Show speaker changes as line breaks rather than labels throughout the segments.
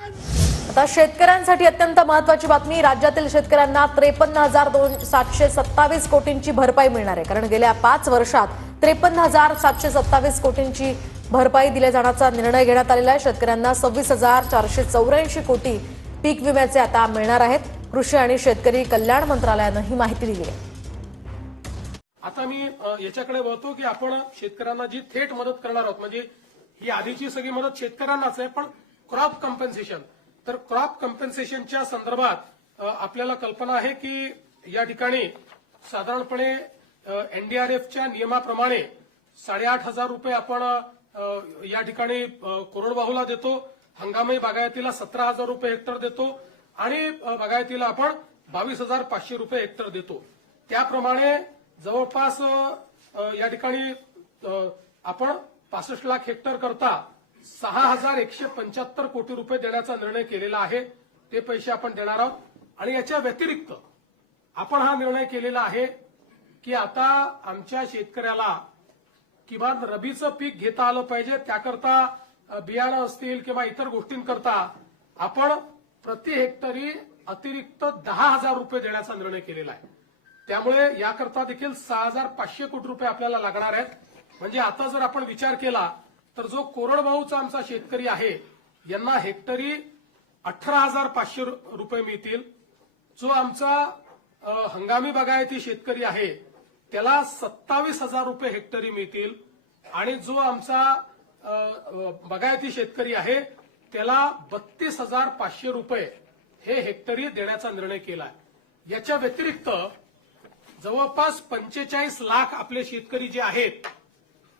आता शेतकऱ्यांसाठी अत्यंत महत्वाची बातमी राज्यातील शेतकऱ्यांना त्रेपन्न हजार दोन सातशे सत्तावीस कोटींची भरपाई मिळणार आहे कारण गेल्या पाच वर्षात त्रेपन्न हजार सातशे सत्तावीस कोटींची भरपाई दिल्या जाण्याचा निर्णय घेण्यात आलेला आहे शेतकऱ्यांना सव्वीस हजार चारशे चौऱ्याऐंशी कोटी पीक विम्याचे आता मिळणार आहेत कृषी आणि शेतकरी कल्याण मंत्रालयानं ही माहिती
दिली आहे आता मी याच्याकडे बोलतो की आपण शेतकऱ्यांना जी थेट मदत करणार आहोत म्हणजे ही आधीची सगळी मदत शेतकऱ्यांनाच आहे पण क्रॉप कम्पेन्सेशन तर क्रॉप कम्पेन्सेशनच्या संदर्भात आपल्याला कल्पना आहे की या ठिकाणी साधारणपणे एनडीआरएफच्या नियमाप्रमाणे साडेआठ हजार रुपये आपण या ठिकाणी कोरडवाहूला देतो हंगामी बागायतीला सतरा हजार रुपये हेक्टर देतो आणि बागायतीला आपण बावीस हजार पाचशे रुपये हेक्टर देतो त्याप्रमाणे जवळपास या ठिकाणी आपण पासष्ट लाख हेक्टर करता सहा हजार एकशे पंच्याहत्तर कोटी रुपये देण्याचा निर्णय केलेला आहे ते पैसे आपण देणार आहोत आणि याच्या व्यतिरिक्त आपण हा निर्णय केलेला आहे की आता आमच्या शेतकऱ्याला किमान रबीचं पीक घेता आलं पाहिजे त्याकरता बियाणं असतील किंवा इतर गोष्टींकरता आपण प्रति हेक्टरी अतिरिक्त दहा हजार रुपये देण्याचा निर्णय केलेला आहे त्यामुळे याकरता देखील सहा हजार पाचशे कोटी रुपये आपल्याला लागणार आहेत म्हणजे आता जर आपण विचार केला तर जो कोरडवाहूचा आमचा शेतकरी आहे यांना हेक्टरी अठरा हजार पाचशे रुपये मिळतील जो आमचा हंगामी बागायती शेतकरी आहे त्याला सत्तावीस हजार रुपये हेक्टरी मिळतील आणि जो आमचा बागायती शेतकरी आहे त्याला बत्तीस हजार पाचशे रुपये हे हेक्टरी देण्याचा निर्णय केला याच्या व्यतिरिक्त जवळपास पंचेचाळीस लाख आपले शेतकरी जे आहेत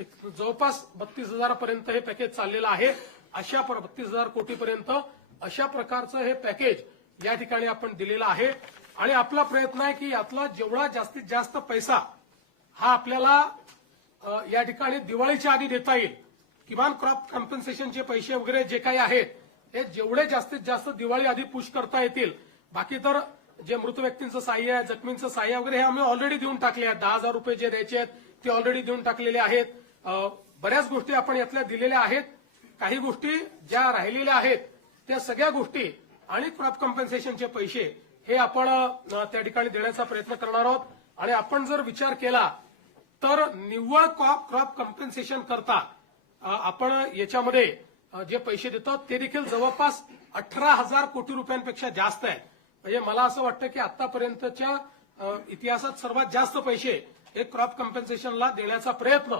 एक जवळपास बत्तीस हजारापर्यंत हे पॅकेज चाललेलं आहे अशा बत्तीस हजार कोटीपर्यंत अशा प्रकारचं हे पॅकेज या ठिकाणी आपण दिलेलं आहे आणि आपला प्रयत्न आहे की यातला जेवढा जास्तीत जास्त पैसा हा आपल्याला या ठिकाणी दिवाळीच्या आधी देता येईल किमान क्रॉप कॉम्पन्सेशनचे पैसे वगैरे जे काही आहेत हे जेवढे जास्तीत जास्त दिवाळी आधी पुश करता येतील बाकी तर जे मृत व्यक्तींचं साह्य आहे जखमींचं साह्य वगैरे हे आम्ही ऑलरेडी देऊन टाकले आहेत दहा हजार रुपये जे द्यायचे आहेत ते ऑलरेडी देऊन टाकलेले आहेत बऱ्याच गोष्टी आपण यातल्या दिलेल्या आहेत काही गोष्टी ज्या राहिलेल्या आहेत त्या सगळ्या गोष्टी आणि क्रॉप कॉम्पन्सेशनचे पैसे हे आपण त्या ठिकाणी देण्याचा प्रयत्न करणार आहोत आणि आपण जर विचार केला तर निव्वळ क्रॉप क्रॉप कॉम्पन्सेशन करता आपण याच्यामध्ये जे पैसे देतो ते देखील जवळपास अठरा हजार कोटी रुपयांपेक्षा जास्त आहे म्हणजे मला असं वाटतं की आतापर्यंतच्या इतिहासात सर्वात जास्त पैसे हे क्रॉप कॉम्पन्सेशनला देण्याचा प्रयत्न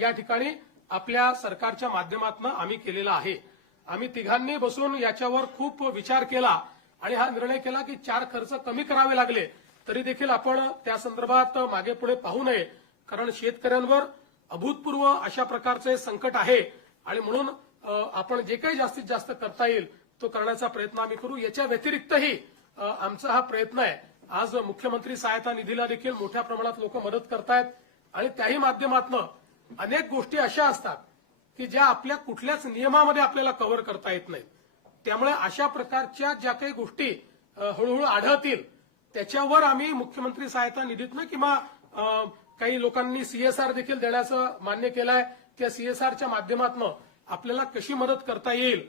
या ठिकाणी आपल्या सरकारच्या माध्यमातून आम्ही केलेला आहे आम्ही तिघांनी बसून याच्यावर खूप विचार केला आणि हा निर्णय केला की चार खर्च कमी करावे लागले तरी देखील आपण त्या संदर्भात मागे पुढे पाहू नये कारण शेतकऱ्यांवर अभूतपूर्व अशा प्रकारचे संकट आहे आणि म्हणून आपण जे काही जास्तीत जास्त करता येईल तो करण्याचा प्रयत्न आम्ही करू याच्या व्यतिरिक्तही आमचा हा प्रयत्न आहे आज मुख्यमंत्री सहायता निधीला देखील मोठ्या प्रमाणात लोक मदत करतायत आणि त्याही माध्यमातून अनेक गोष्टी अशा असतात की ज्या आपल्या कुठल्याच नियमामध्ये आपल्याला कव्हर करता येत नाहीत त्यामुळे अशा प्रकारच्या ज्या काही गोष्टी हळूहळू आढळतील त्याच्यावर आम्ही मुख्यमंत्री सहायता निधीतनं किंवा काही लोकांनी सीएसआर देखील देण्याचं मान्य केलंय त्या सीएसआरच्या माध्यमातून आपल्याला कशी मदत करता येईल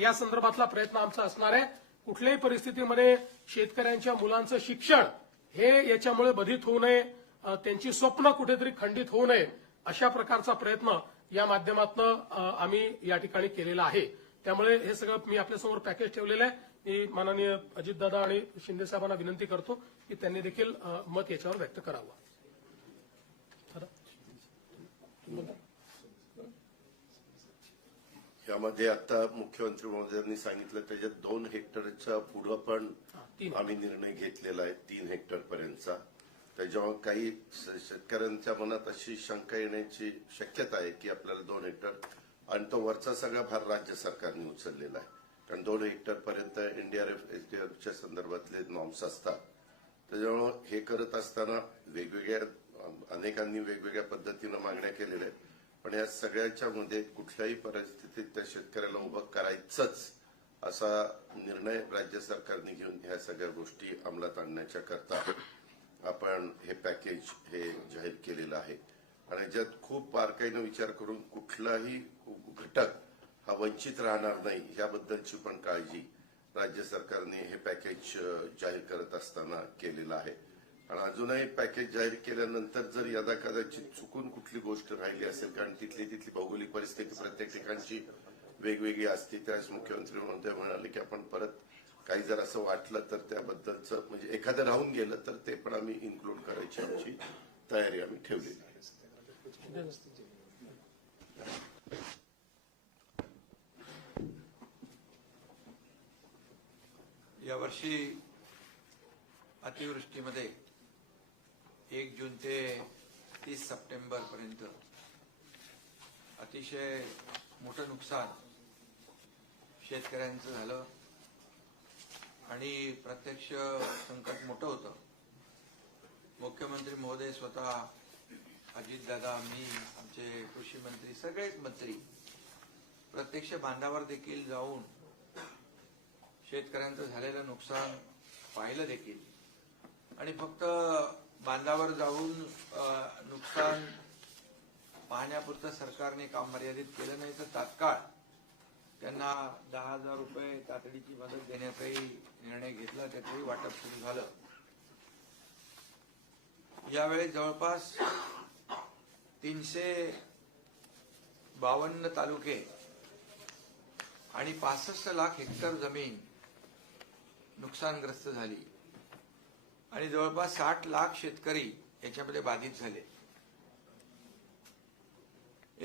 या संदर्भातला प्रयत्न आमचा असणार आहे कुठल्याही परिस्थितीमध्ये शेतकऱ्यांच्या मुलांचं शिक्षण हे याच्यामुळे बधित होऊ नये त्यांची स्वप्न कुठेतरी खंडित होऊ नये अशा प्रकारचा प्रयत्न या माध्यमातून आम्ही या ठिकाणी केलेला आहे त्यामुळे हे सगळं मी आपल्यासमोर पॅकेज ठेवलेलं आहे मी माननीय अजितदादा आणि शिंदे साहेबांना विनंती करतो की त्यांनी देखील मत याच्यावर व्यक्त करावं
यामध्ये आता मुख्यमंत्री महोदयांनी सांगितलं त्याच्यात दोन हेक्टरच्या पुढं पण आम्ही निर्णय घेतलेला आहे तीन हेक्टर पर्यंतचा त्याच्यावर काही शेतकऱ्यांच्या मनात अशी शंका येण्याची शक्यता आहे की आपल्याला दोन हेक्टर आणि तो वरचा सगळा भार राज्य सरकारने उचललेला आहे कारण दोन हेक्टर पर्यंत एनडीआरएफ एसडीआरएफच्या संदर्भातले नॉर्म्स असतात त्याच्यामुळं हे करत असताना वेगवेगळ्या अनेकांनी वेगवेगळ्या पद्धतीनं मागण्या केलेल्या आहेत पण या सगळ्याच्या मध्ये कुठल्याही परिस्थितीत त्या शेतकऱ्याला उभं करायचंच असा निर्णय राज्य सरकारने घेऊन ह्या सगळ्या गोष्टी अंमलात आणण्याच्या करता आपण हे पॅकेज हे जाहीर केलेलं आहे आणि ज्यात खूप बारकाईनं विचार करून कुठलाही घटक हा वंचित राहणार नाही याबद्दलची पण काळजी राज्य सरकारने हे पॅकेज जाहीर करत असताना केलेलं आहे आणि अजूनही पॅकेज जाहीर केल्यानंतर जर यदा कदाचित चुकून कुठली गोष्ट राहिली असेल कारण तिथली तिथली भौगोलिक परिस्थिती प्रत्येक ठिकाणची वेगवेगळी असते त्यास मुख्यमंत्री महोदय म्हणाले की आपण परत काही जर असं वाटलं तर त्याबद्दलचं म्हणजे एखादं राहून गेलं तर ते पण आम्ही इन्क्लूड करायची आमची तयारी आम्ही ठेवलेली आहे
यावर्षी अतिवृष्टीमध्ये एक जून ते तीस सप्टेंबर पर्यंत अतिशय मोठं नुकसान शेतकऱ्यांचं झालं आणि प्रत्यक्ष संकट मोठं होतं मुख्यमंत्री महोदय स्वतः अजितदादा मी आमचे कृषी मंत्री सगळेच मंत्री प्रत्यक्ष बांधावर देखील जाऊन शेतकऱ्यांचं झालेलं नुकसान पाहिलं देखील आणि फक्त बांधावर जाऊन नुकसान पाहण्यापुरतं सरकारने काम मर्यादित केलं नाही तर तात्काळ त्यांना दहा हजार रुपये तातडीची मदत देण्याचाही निर्णय घेतला त्याचंही वाटप सुरू झालं यावेळी जवळपास तीनशे बावन्न तालुके आणि पासष्ट लाख हेक्टर जमीन नुकसानग्रस्त झाली आणि जवळपास साठ लाख शेतकरी याच्यामध्ये बाधित झाले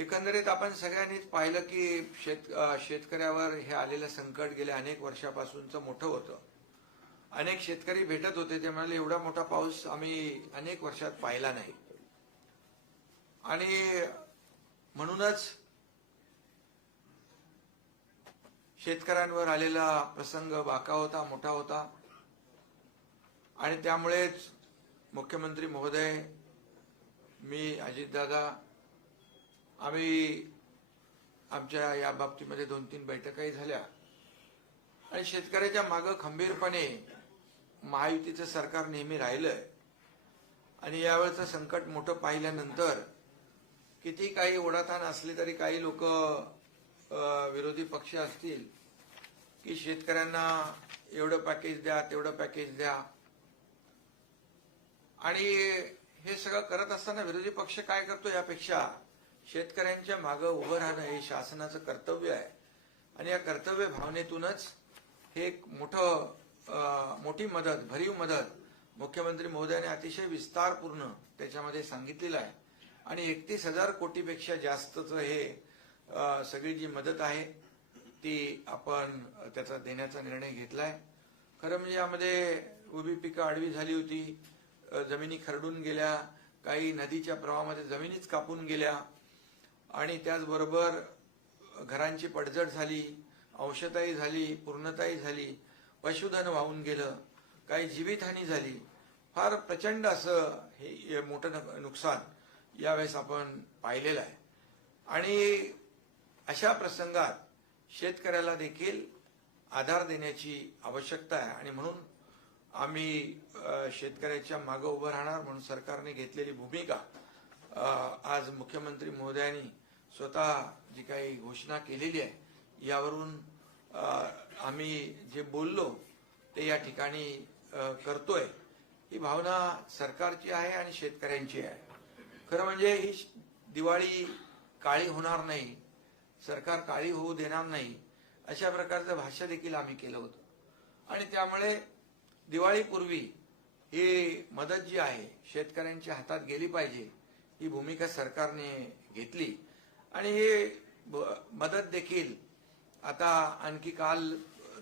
एकंदरीत आपण सगळ्यांनीच पाहिलं की शेत शेतकऱ्यावर हे आलेलं संकट गेल्या अनेक वर्षापासूनचं मोठं होतं अनेक शेतकरी भेटत होते ते म्हणाले एवढा मोठा पाऊस आम्ही अनेक वर्षात पाहिला नाही आणि म्हणूनच शेतकऱ्यांवर आलेला प्रसंग बाका होता मोठा होता आणि त्यामुळेच मुख्यमंत्री महोदय मी अजितदादा आम्ही आमच्या या बाबतीमध्ये दोन तीन बैठकाही झाल्या आणि शेतकऱ्याच्या मागं खंबीरपणे महायुतीचं सरकार नेहमी राहिलंय आणि यावेळेचं संकट मोठं पाहिल्यानंतर किती काही ओढाताण असले तरी काही लोक विरोधी पक्ष असतील की शेतकऱ्यांना एवढं पॅकेज द्या तेवढं पॅकेज द्या आणि हे सगळं करत असताना विरोधी पक्ष काय करतो यापेक्षा शेतकऱ्यांच्या मागं उभं राहणं हे शासनाचं कर्तव्य आहे आणि या कर्तव्य भावनेतूनच हे एक मोठं मोठी मदत भरीव मदत मुख्यमंत्री महोदयाने अतिशय विस्तारपूर्ण त्याच्यामध्ये सांगितलेलं आहे आणि एकतीस हजार कोटीपेक्षा जास्तचं हे सगळी जी मदत आहे ती आपण त्याचा देण्याचा निर्णय घेतलाय खरं म्हणजे यामध्ये उभी पिकं आडवी झाली होती जमिनी खरडून गेल्या काही नदीच्या प्रवाहामध्ये जमिनीच कापून गेल्या आणि त्याचबरोबर घरांची पडझड झाली अंशताई झाली पूर्णताई झाली पशुधन वाहून गेलं काही जीवितहानी झाली फार प्रचंड असं हे मोठं नुकसान यावेळेस आपण पाहिलेलं आहे आणि अशा प्रसंगात शेतकऱ्याला देखील आधार देण्याची आवश्यकता आहे आणि म्हणून आम्ही शेतकऱ्याच्या मागं उभं राहणार म्हणून सरकारने घेतलेली भूमिका आज मुख्यमंत्री महोदयांनी स्वतः जी काही घोषणा केलेली आहे यावरून आम्ही जे बोललो ते या ठिकाणी करतोय ही भावना सरकारची आहे आणि शेतकऱ्यांची आहे खरं म्हणजे ही दिवाळी काळी होणार नाही सरकार काळी होऊ देणार नाही अशा प्रकारचं भाष्य देखील आम्ही केलं होतं आणि त्यामुळे दिवाळीपूर्वी ही मदत जी आहे शेतकऱ्यांच्या हातात गेली पाहिजे ही भूमिका सरकारने घेतली आणि हे मदत देखील आता आणखी काल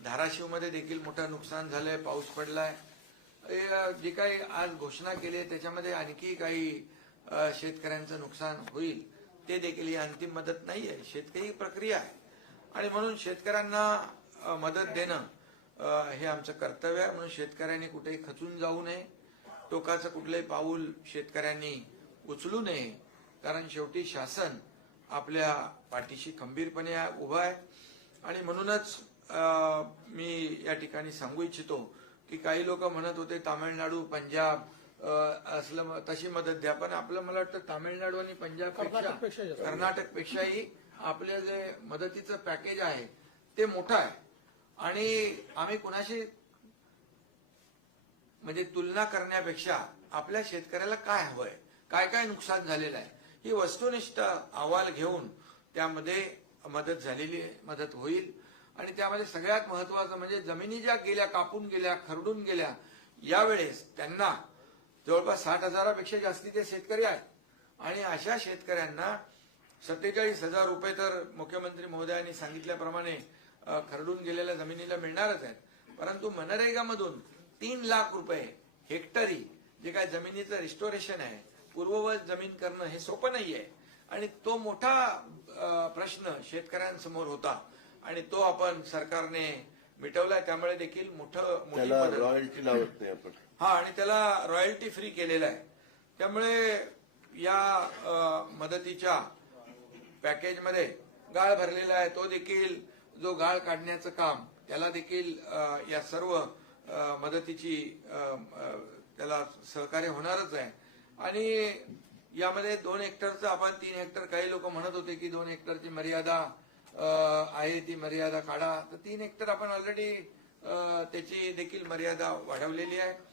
धाराशिवमध्ये देखील मोठं नुकसान झालंय पाऊस पडलाय जे काही आज घोषणा केली आहे त्याच्यामध्ये आणखी काही शेतकऱ्यांचं नुकसान होईल ते देखील ही अंतिम मदत नाही आहे शेतकरी प्रक्रिया आहे आणि म्हणून शेतकऱ्यांना मदत देणं हे आमचं कर्तव्य आहे म्हणून शेतकऱ्यांनी कुठेही खचून जाऊ नये टोकाचं कुठलंही पाऊल शेतकऱ्यांनी उचलू नये कारण शेवटी शासन आपल्या पाठीशी खंबीरपणे उभा आहे आणि म्हणूनच मी या ठिकाणी सांगू इच्छितो की काही लोक म्हणत होते तामिळनाडू पंजाब असलं तशी मदत द्या पण आपलं मला वाटतं तामिळनाडू आणि पंजाब कर्नाटक पेक्षाही आपलं जे मदतीचं पॅकेज आहे ते मोठं आहे आणि आम्ही कुणाशी म्हणजे तुलना करण्यापेक्षा आपल्या शेतकऱ्याला काय हवंय काय काय नुकसान झालेलं आहे ही वस्तुनिष्ठ अहवाल घेऊन त्यामध्ये मदत झालेली आहे मदत होईल आणि त्यामध्ये सगळ्यात महत्वाचं म्हणजे जमिनी ज्या गेल्या कापून गेल्या खरडून गेल्या यावेळेस त्यांना जवळपास साठ हजारापेक्षा ते शेतकरी आहेत आणि अशा शेतकऱ्यांना सत्तेचाळीस हजार रुपये तर मुख्यमंत्री महोदयांनी सांगितल्याप्रमाणे खरडून गेलेल्या जमिनीला मिळणारच आहेत परंतु मनरेगामधून तीन लाख रुपये हेक्टरी जे काय जमिनीचं रिस्टोरेशन आहे पूर्ववत जमीन करणं हे सोपं नाहीये आणि तो मोठा प्रश्न शेतकऱ्यांसमोर होता आणि तो आपण सरकारने मिटवलाय त्यामुळे देखील मोठं रॉयल्टी लावत नाही आपण हा आणि त्याला रॉयल्टी फ्री केलेला आहे त्यामुळे या मदतीच्या पॅकेजमध्ये गाळ भरलेला आहे तो देखील जो गाळ काढण्याचं काम त्याला देखील या सर्व मदतीची त्याला सहकार्य होणारच आहे आणि यामध्ये दोन हेक्टरचं आपण तीन हेक्टर काही लोक म्हणत होते की दोन हेक्टरची मर्यादा आहे ती मर्यादा काढा तर तीन हेक्टर आपण ऑलरेडी त्याची देखील मर्यादा वाढवलेली आहे